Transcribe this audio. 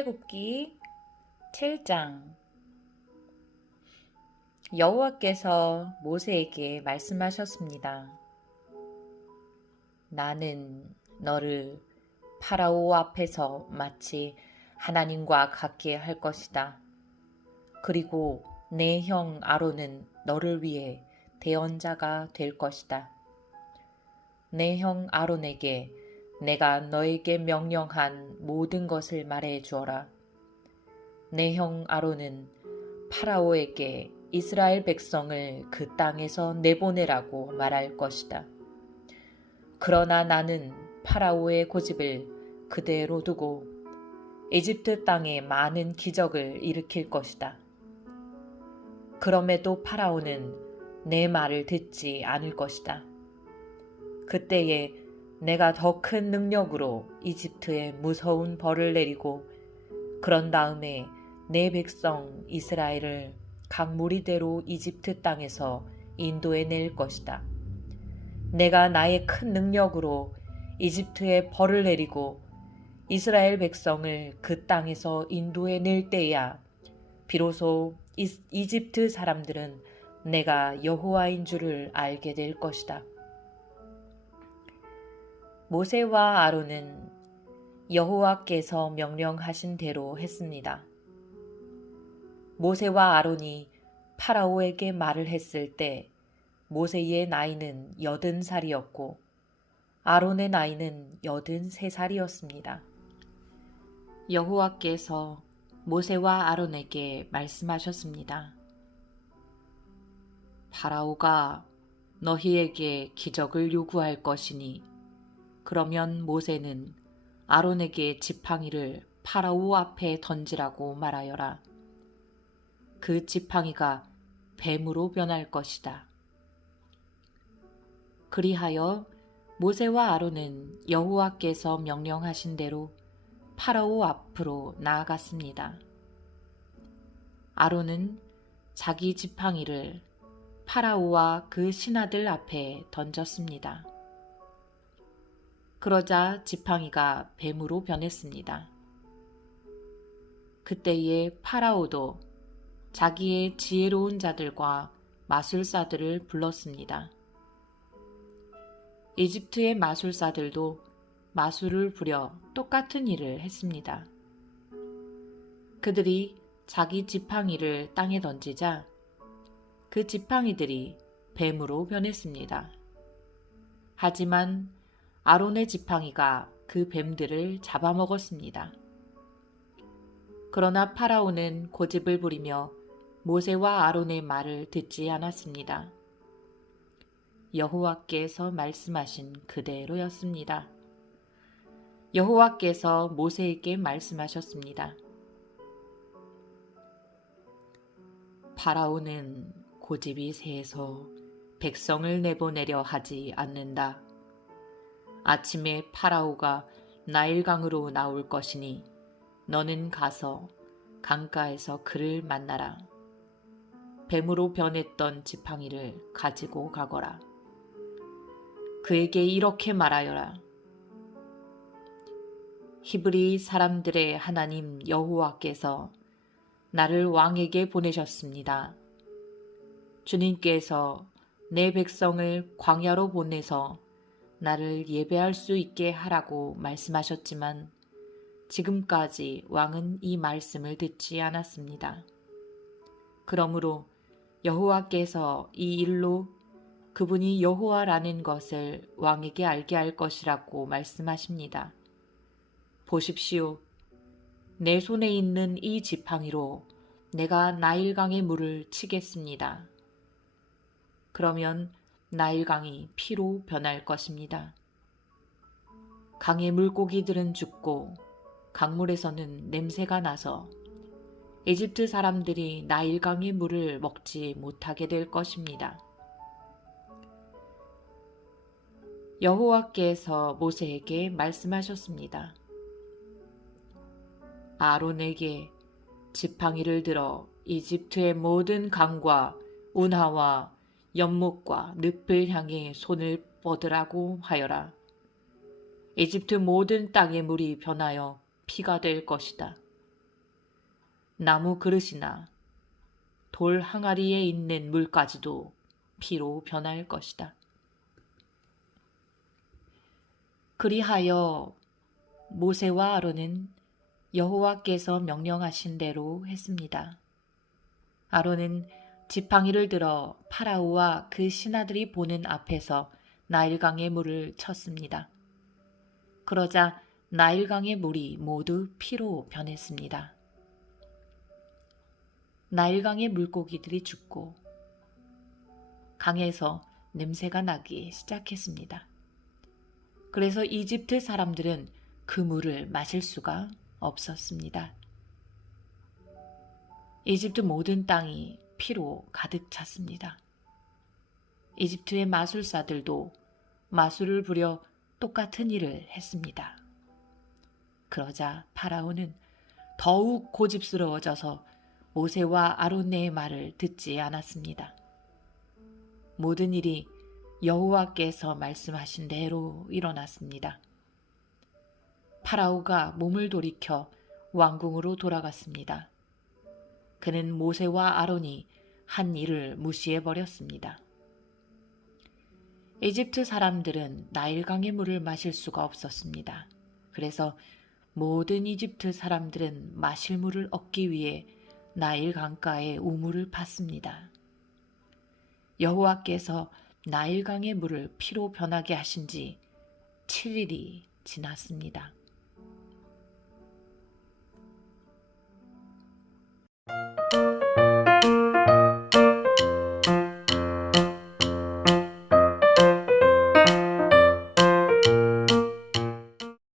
출애굽기 7장. 여호와께서 모세에게 말씀하셨습니다. 나는 너를 파라오 앞에서 마치 하나님과 같게 할 것이다. 그리고 내 형 아론은 너를 위해 대언자가 될 것이다. 내 형 아론에게 내가 너에게 명령한 모든 것을 말해 주어라. 내 형 아론은 파라오에게 이스라엘 백성을 그 땅에서 내보내라고 말할 것이다. 그러나 나는 파라오의 고집을 그대로 두고 이집트 땅에 많은 기적을 일으킬 것이다. 그럼에도 파라오는 내 말을 듣지 않을 것이다. 그때에 내가 더 큰 능력으로 이집트에 무서운 벌을 내리고 그런 다음에 내 백성 이스라엘을 각 무리대로 이집트 땅에서 인도해 낼 것이다. 내가 나의 큰 능력으로 이집트에 벌을 내리고 이스라엘 백성을 그 땅에서 인도해 낼 때야 비로소 이집트 사람들은 내가 여호와인 줄을 알게 될 것이다. 모세와 아론은 여호와께서 명령하신 대로 했습니다. 모세와 아론이 파라오에게 말을 했을 때 모세의 나이는 80살이었고 아론의 나이는 83살이었습니다. 여호와께서 모세와 아론에게 말씀하셨습니다. 파라오가 너희에게 기적을 요구할 것이니 그러면 모세는 아론에게 지팡이를 파라오 앞에 던지라고 말하여라. 그 지팡이가 뱀으로 변할 것이다. 그리하여 모세와 아론은 여호와께서 명령하신 대로 파라오 앞으로 나아갔습니다. 아론은 자기 지팡이를 파라오와 그 신하들 앞에 던졌습니다. 그러자 지팡이가 뱀으로 변했습니다. 그때에 파라오도 자기의 지혜로운 자들과 마술사들을 불렀습니다. 이집트의 마술사들도 마술을 부려 똑같은 일을 했습니다. 그들이 자기 지팡이를 땅에 던지자 그 지팡이들이 뱀으로 변했습니다. 하지만 아론의 지팡이가 그 뱀들을 잡아먹었습니다. 그러나 파라오는 고집을 부리며 모세와 아론의 말을 듣지 않았습니다. 여호와께서 말씀하신 그대로였습니다. 여호와께서 모세에게 말씀하셨습니다. 파라오는 고집이 세서 백성을 내보내려 하지 않는다. 아침에 파라오가 나일강으로 나올 것이니 너는 가서 강가에서 그를 만나라. 뱀으로 변했던 지팡이를 가지고 가거라. 그에게 이렇게 말하여라. 히브리 사람들의 하나님 여호와께서 나를 왕에게 보내셨습니다. 주님께서 내 백성을 광야로 보내서 나를 예배할 수 있게 하라고 말씀하셨지만 지금까지 왕은 이 말씀을 듣지 않았습니다. 그러므로 여호와께서 이 일로 그분이 여호와라는 것을 왕에게 알게 할 것이라고 말씀하십니다. 보십시오. 내 손에 있는 이 지팡이로 내가 나일강의 물을 치겠습니다. 그러면 나일강이 피로 변할 것입니다. 강의 물고기들은 죽고 강물에서는 냄새가 나서 이집트 사람들이 나일강의 물을 먹지 못하게 될 것입니다. 여호와께서 모세에게 말씀하셨습니다. 아론에게 지팡이를 들어 이집트의 모든 강과 운하와 연못과 늪을 향해 손을 뻗으라고 하여라. 이집트 모든 땅의 물이 변하여 피가 될 것이다. 나무 그릇이나 돌 항아리에 있는 물까지도 피로 변할 것이다. 그리하여 모세와 아론은 여호와께서 명령하신 대로 했습니다. 아론은 지팡이를 들어 파라오와 그 신하들이 보는 앞에서 나일강의 물을 쳤습니다. 그러자 나일강의 물이 모두 피로 변했습니다. 나일강의 물고기들이 죽고 강에서 냄새가 나기 시작했습니다. 그래서 이집트 사람들은 그 물을 마실 수가 없었습니다. 이집트 모든 땅이 피로 가득 찼습니다. 이집트의 마술사들도 마술을 부려 똑같은 일을 했습니다. 그러자 파라오는 더욱 고집스러워져서 모세와 아론의 말을 듣지 않았습니다. 모든 일이 여호와께서 말씀하신 대로 일어났습니다. 파라오가 몸을 돌이켜 왕궁으로 돌아갔습니다. 그는 모세와 아론이 한 일을 무시해버렸습니다. 이집트 사람들은 나일강의 물을 마실 수가 없었습니다. 그래서 모든 이집트 사람들은 마실 물을 얻기 위해 나일 강가에 우물을 팠습니다. 여호와께서 나일강의 물을 피로 변하게 하신 지 7일이 지났습니다.